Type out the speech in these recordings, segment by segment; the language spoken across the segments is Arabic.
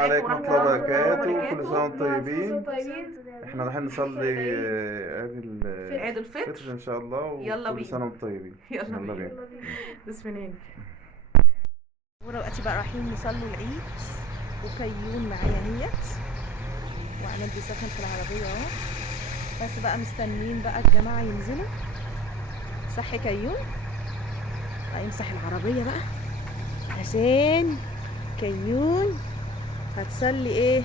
عليكم ورحمة الله وبركاته. كل سنة وانتم طيبين. طيبين. احنا رايحين نصلي عيد الفطر. الفطر ان شاء الله، يلا وكل بينا. سنة وانتم طيبين. يلا يلا بينا. بينا. بسم الله. ودلوقتي بقى رايحين نصلوا العيد، وكيون معايا نيت، وعماد بيسخن في العربية اهو. بس بقى مستنيين بقى الجماعة ينزلوا. صح كيون؟ هيمسح العربية بقى عشان كيون هتصلي ايه؟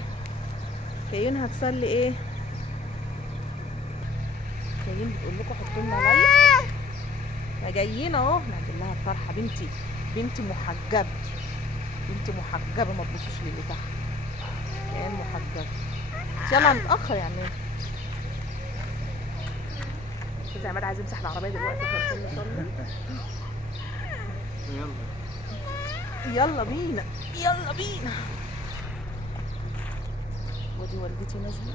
كيون هتصلي ايه؟ كيون بتقول لكم حطوا لنا لايك. احنا جايين اهو، نعمل لها الطرحة. بنتي محجبة، بنتي محجبة، ما تبصوش للي تحت، كيان محجبة. يلا هنتأخر يعني. كده عماد عايز يمسح العربية دلوقتي عشان نصلي. يلا بينا، يلا بينا. ودي والدتي نازلة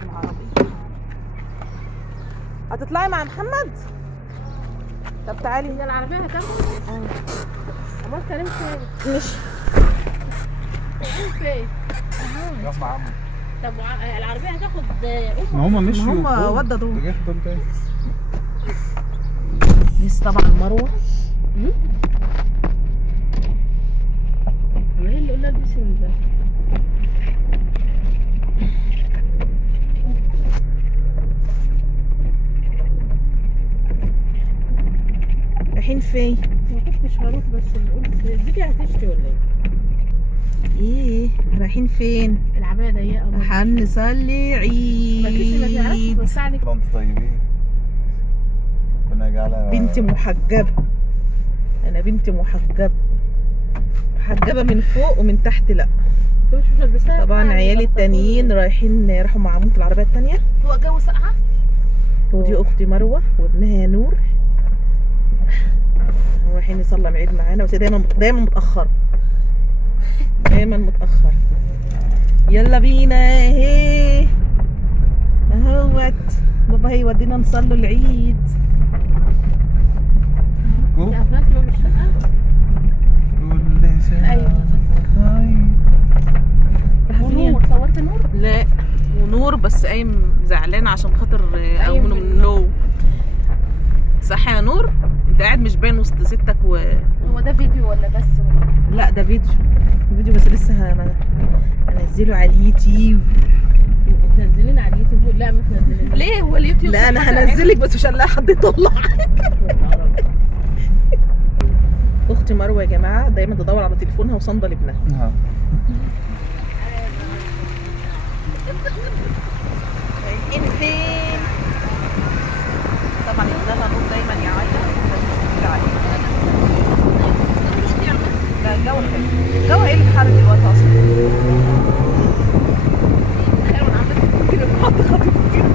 بالعربية. هتطلعي مع محمد؟ طب تعالي. هي العربية هتاخد؟ أمال كريم فين؟ ماشي. كريم فين؟ روح مع عمو. طب العربية هتاخد ما هم مشيوا. ما هم وددوا. رجعتهم تاني. لسه طبعا مروة. ما هي اللي قلنا بسم الله. رايحين فين؟ ما كنتش هروح، بس نقول الفيديو هتشتي ولا ايه؟ ايه رايحين فين؟ العباية ضيقة برضه. هنصلي ما تعرفش عيد. توسع لك. وانتم طيبين. كنا جعلها بنتي محجبة، انا بنتي محجبة، محجبة من فوق ومن تحت لا. مش ملبساها. طبعا عيالي التانيين راحوا مع مامتي العربية التانية. هو الجو ساقعة؟ ودي اختي مروة وابنها نور، رايحين نصلي عيد معانا. بس دايما متأخرة، دايما متأخرة. يلا بينا اهي اهوت بابا هيودينا نصلي العيد. جو. يا قفلت باب الشقة؟ كل سنة. أيوة. ونور، صورت نور؟ لا، ونور بس قايم زعلان عشان خاطر قوموا من النوم. صح يا نور؟ انت قاعد مش باين وسط ستك هو ده فيديو ولا بس؟ لا ده فيديو بس لسه هنزله على اليوتيوب. تنزلين على اليوتيوب؟ لا مش تنزلين. ليه؟ هو اليوتيوب؟ لا انا هنزلك بس مش هنلاقي حد يطلع. اختي مروه يا جماعه دايما تدور على تليفونها وصندل ابنها. رايحين فين؟ طبعا ابنها نور دايما يعيط. لا الجو حلو، الجو ايه اللي حر دلوقتي اصلا؟ ايوه انا عملت كده بحط خطيف كده.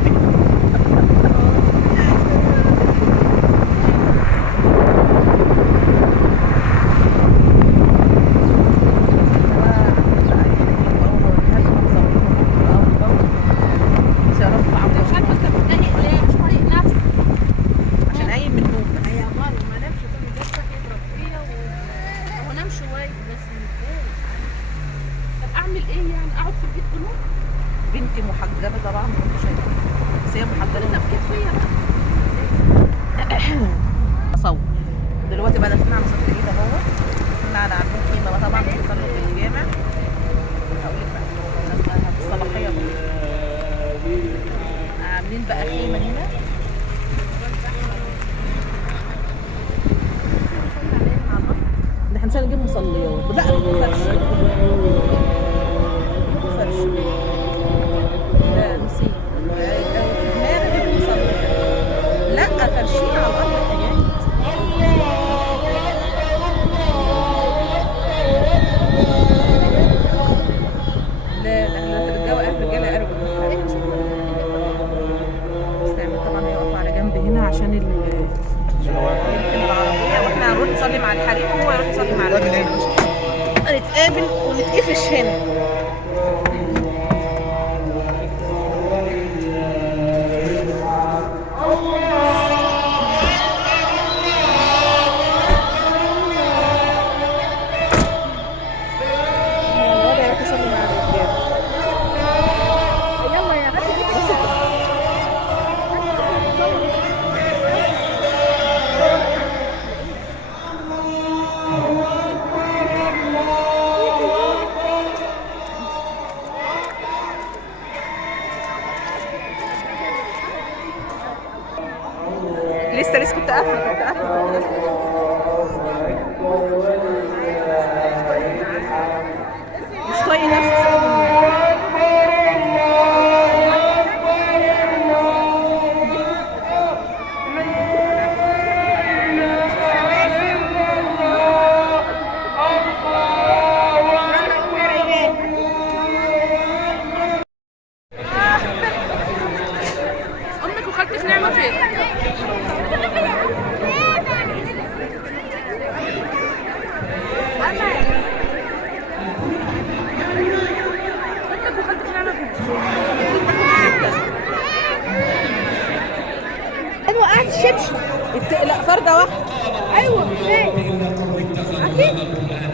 بنتي محجبه طبعا وانتوا شايفين، بس هي محجبه اصور. دلوقتي بقى داخلين على صلاه العيد اهو. كنا عاملين خيمه بقى طبعا بنصلي في الجامع. هقول لك بقى الصباحيه عاملين بقى خيمه هنا. ده احنا نجيب مصليات. لا فرش فرش. لا نسيت، في دماغي غير مصليات. لا فرشين على الارض حاجات. لا ده احنا الرجاله قالوا استعمل طبعا يقف على جنب هنا عشان يمكن العربيه، واحنا هنروح نصلي مع الحريم وهو يروح يصلي مع الحريم. هنتقابل ونتقفش هنا.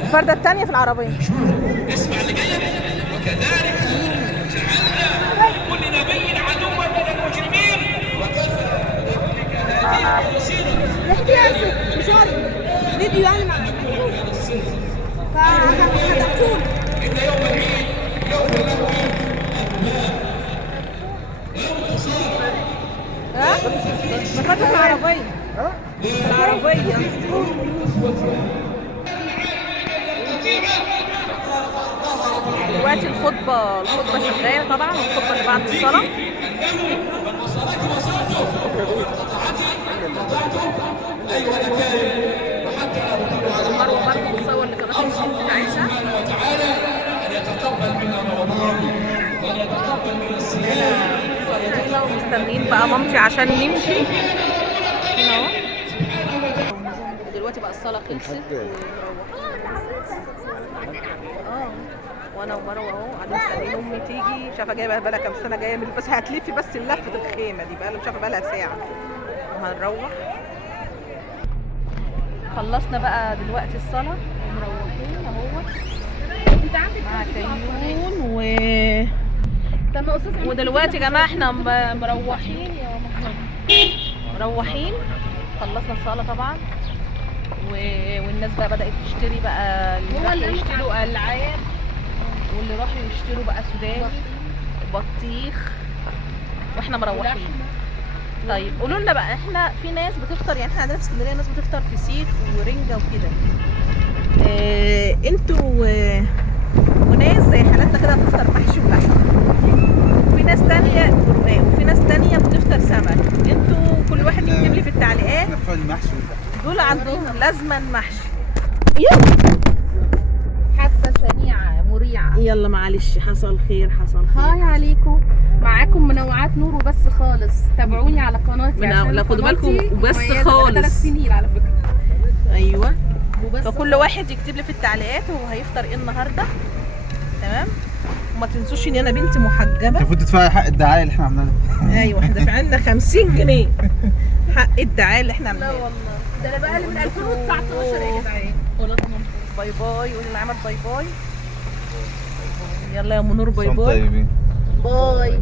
الفردة التانية في العربية. اسمع اللي جاي. وكذلك جعلنا كل نبي عدوا من المجرمين وكفى بربك هاديا ونصيرا. مش عارف فيديو يعني مع فهتحكون إن يوم العيد يوم له ها؟ مفاتيح العربية. العربية. دلوقتي الخطبة شغالة طبعا، الخطبة اللي بعد الصلاة. مروة برضه بتصور لقناة الشيخ بتاعتها. صلينا ومستنيين بقى مامتي عشان نمشي. هنا اهو. دلوقتي بقى الصلاة خلصت. وانا ومروه اهو قاعدين مستنيين امي تيجي. شايفه جايه بقى لها كام سنه جايه من، بس هتلفي بس لفه الخيمه دي بقى، شايفه بقى لها ساعه. وهنروح. خلصنا بقى دلوقتي الصلاه ومروحين اهو. انت عندك مع كيون ودلوقتي يا جماعه احنا مروحين يا مروحين. خلصنا الصلاه طبعا والناس بقى بدات تشتري بقى، اللي راحوا يشتروا العاب واللي راحوا يشتروا بقى سوداني وبطيخ واحنا مروحين. طيب قولوا لنا بقى، احنا في ناس بتفطر، يعني احنا عندنا في اسكندريه ناس بتفطر فسيخ ورنجه وكده. انتوا وناس زي حالاتنا كده بتفطر محشي ولحمه، وفي ناس تانية بتفطر سمك. انتوا كل واحد يكتب لي في التعليقات دول عندهم لازما محشي. حادثة شنيعة مريعة. يلا معلش، حصل خير. هاي عليكم، معاكم منوعات نور وبس خالص. تابعوني على قناتي عشان خدوا بالكم وبس خالص. 3 سنين على فكرة. ايوه. وبس فكل واحد يكتب لي في التعليقات هو هيفطر ايه النهارده. تمام. وما تنسوش ان انا بنت محجبه. المفروض تدفعي حق الدعايه اللي احنا عملناها. ايوه، احنا دافعين لنا 50 جنيه حق الدعايه اللي احنا لا عملناها. والله ده انا بقى من 2019 يا جدعان. والله باي باي. قولي لعماد باي باي. يلا يا منور باي صوم باي. طيبين. باي.